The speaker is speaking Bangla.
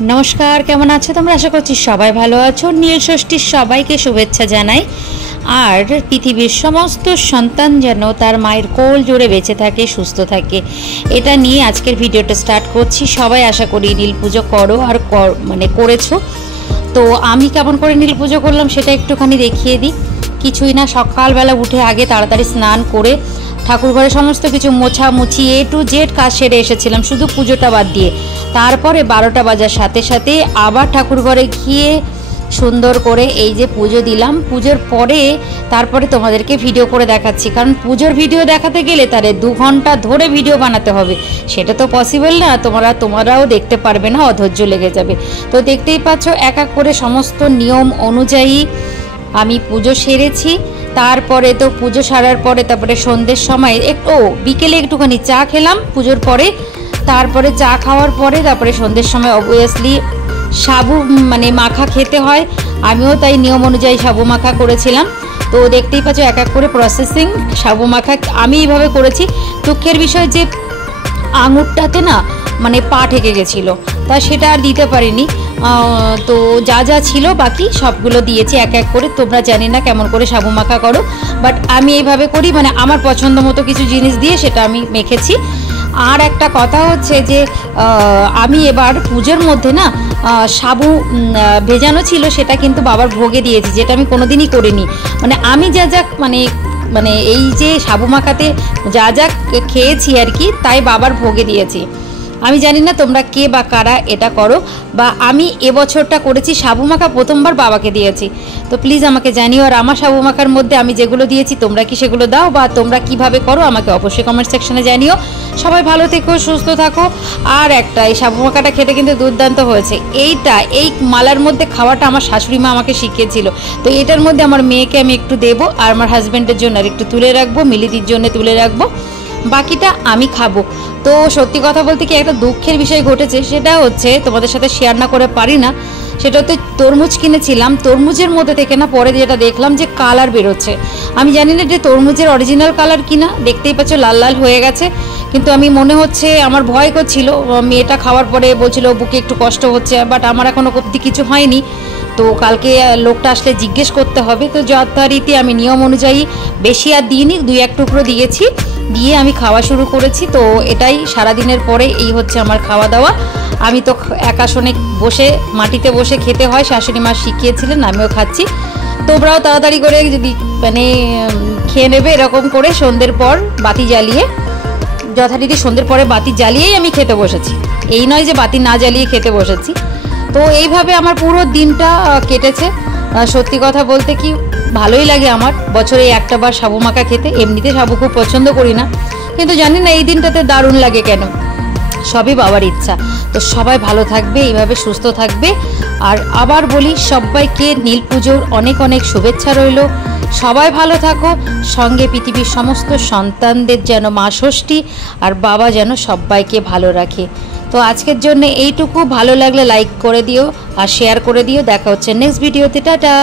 नमस्कार केमन आछो तोमरा आशा करछि सबाई भालो आछो। नील षष्ठीर सबाइके शुभेच्छा जानाई और पृथिवीर समस्त सन्तान जेन तार मायेर कोल जुड़े बेঁচে থাকে सुस्थ থাকে এটা নিয়ে আজকের ভিডিওটা স্টার্ট করছি। সবাই আশা করি নীল পুজো করো আর মানে করেছো। তো আমি কেমন করে নীল পুজো করলাম সেটা একটুখানি দেখিয়ে দিই। কিছুই না, সকালবেলা উঠে আগে তাড়াতাড়ি স্নান করে ঠাকুর ঘরে সমস্ত কিছু মোছামুছি এ টু জেড কাজ সেরে এসেছিলাম, শুধু পুজোটা বাদ দিয়ে। তারপরে 12টা বাজার সাথে সাথে আবার ঠাকুর ঘরে গিয়ে সুন্দর করে এই যে পুজো দিলাম। পুজোর পরে তারপরে তোমাদেরকে ভিডিও করে দেখাচ্ছি, কারণ পুজোর ভিডিও দেখাতে গেলে তারে 2 ঘন্টা ধরে ভিডিও বানাতে হবে, সেটা তো পসিবল না। তোমরাও দেখতে পারবে না, অধৈর্য লেগে যাবে। তো দেখতেই পাচ্ছ এক এক করে সমস্ত নিয়ম অনুযায়ী আমি পুজো সেরেছি। তারপরে তো পুজো সারার পরে তারপরে সন্ধ্যের সময় একটু বিকেলে একটুখানি চা খেলাম পুজোর পরে। তারপরে চা খাওয়ার পরে তারপরে সন্ধ্যের সময় অবভিয়াসলি সাবু মানে মাখা খেতে হয়, আমিও তাই নিয়ম অনুযায়ী সাবু মাখা করেছিলাম। তো দেখতেই পাচ্ছ এক এক করে প্রসেসিং সাবু মাখা আমি এইভাবে করেছি। দুঃখের বিষয় যে আঙুরটাতে না মানে পা ঠেকে গেছিলো, তা সেটা আর দিতে পারিনি। তো যা যা ছিল বাকি সবগুলো দিয়েছি এক এক করে। তোমরা জানি না কেমন করে সাবু মাখা করো, বাট আমি এইভাবে করি, মানে আমার পছন্দ মতো কিছু জিনিস দিয়ে সেটা আমি মেখেছি। আর একটা কথা হচ্ছে যে আমি এবার পুজোর মধ্যে না সাবু ভেজানো ছিল সেটা কিন্তু বাবার ভোগে দিয়েছি, যেটা আমি কোনোদিনই করিনি। মানে আমি যা যা মানে এই যে সাবু মাখাতে যা যা খেয়েছি আর কি, তাই বাবার ভোগে দিয়েছি। আমি জানি না তোমরা কে বা কারা এটা করো, বা আমি এবছরটা করেছি সাবু মাখা প্রথমবার বাবাকে দিয়েছি। তো প্লিজ আমাকে জানিও, আর আমার সাবু মাখার মধ্যে আমি যেগুলো দিয়েছি তোমরা কি সেগুলো দাও, বা তোমরা কিভাবে করো আমাকে অবশ্যই কমেন্ট সেকশনে জানিও। সবাই ভালো থেকো, সুস্থ থাকো। আর একটা এই সাবু মাখাটা খেতে কিন্তু দুর্দান্ত হয়েছে। এই মালার মধ্যে খাওয়াটা আমার শাশুড়ি মা আমাকে শিখিয়েছিল। তো এটার মধ্যে আমার মেয়েকে আমি একটু দেবো, আর আমার হাজব্যান্ডের জন্য আর একটু তুলে রাখবো, মিলিদির জন্য তুলে রাখবো, বাকিটা আমি খাবো। তো সত্যি কথা বলতে কি একটা দুঃখের বিষয় ঘটেছে, সেটা হচ্ছে তোমাদের সাথে শেয়ার না করে পারি না। সেটা হচ্ছে তরমুজ কিনেছিলাম, তরমুজের মধ্যে থেকে না পরে যেটা দেখলাম যে কালার বেরোচ্ছে। আমি জানি না যে তরমুজের অরিজিনাল কালার কিনা, দেখতেই পাচ্ছ লাল লাল হয়ে গেছে। কিন্তু আমি মনে হচ্ছে আমার ভয় করছিল, মেয়েটা খাওয়ার পরে বলছিল বুকে একটু কষ্ট হচ্ছে, বাট আমার এখনও অবধি কিছু হয়নি। তো কালকে লোকটা আসলে জিজ্ঞেস করতে হবে। তো যথারীতি আমি নিয়ম অনুযায়ী বেশি আর দিইনি, 2-1 টুকরো দিয়েছি, দিয়ে আমি খাওয়া শুরু করেছি। তো এটাই সারাদিনের পরে এই হচ্ছে আমার খাওয়া দাওয়া। আমি তো এক আসনে বসে মাটিতে বসে খেতে হয়, শাশুড়ি মা শিখিয়েছিলেন, আমিও খাচ্ছি। তোমরাও তাড়াতাড়ি করে যদি মানে খেয়ে নেবে এরকম করে সন্ধ্যের পর বাতি জ্বালিয়ে, যথারীতি সন্ধ্যের পরে বাতি জ্বালিয়েই আমি খেতে বসেছি, এই নয় যে বাতি না জ্বালিয়ে খেতে বসেছি। তো এইভাবে আমার পুরো দিনটা কেটেছে। সত্যি কথা বলতে কি ভালোই লাগে আমার বছরে একটা বার সাবু মাখা খেতে। এমনিতে সাবু খুব পছন্দ করি না, কিন্তু জানি না এই দিনটাতে দারুণ লাগে কেন, সবই বাবার ইচ্ছা। তো সবাই ভালো থাকবে, এইভাবে সুস্থ থাকবে। আর আবার বলি সবাইকে নীল পুজোর অনেক অনেক শুভেচ্ছা রইল। সবাই ভালো থাকো, সঙ্গে পৃথিবীর সমস্ত সন্তানদের যেন মা ষষ্ঠী আর বাবা যেন সবাইকে ভালো রাখে। তো আজকের জন্য এইটুকু। ভালো লাগলে লাইক করে দিও আর শেয়ার করে দিও। দেখা হচ্ছে নেক্সট ভিডিওতে। টাটা।